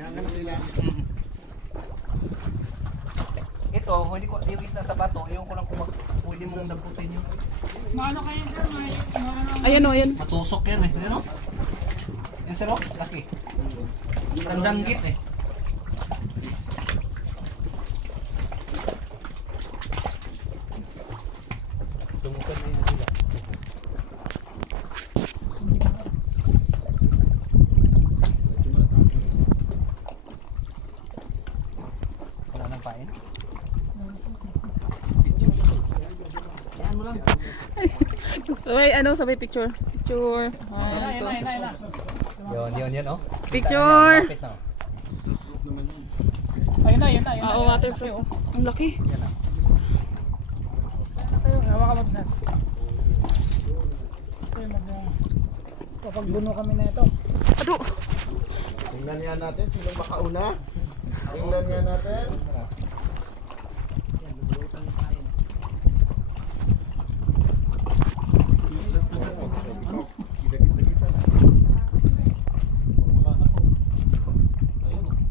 Kaya sila. Ito, hindi ko yung isda sa bato, yung ko lang kung pwede mong daputin yun. Maano kayo sir? Ayan o, ayan. Matusok yan eh. Ano? Yan sir, oh, laki. Tandanggit eh. Dumukan na yung sila. Wala nang pain? Yan mo lang. Sabay, ano, sabay picture. Picture. Ayun na. Yun, oh. Picture. Lapit na, oh. Ayun na. Oo, waterfront. Ang laki. Yan, oh. Hawakan mo ito sir. Kapag buno kami na ito. Ado. Tingnan nga natin sino makauna. Tingnan nga natin.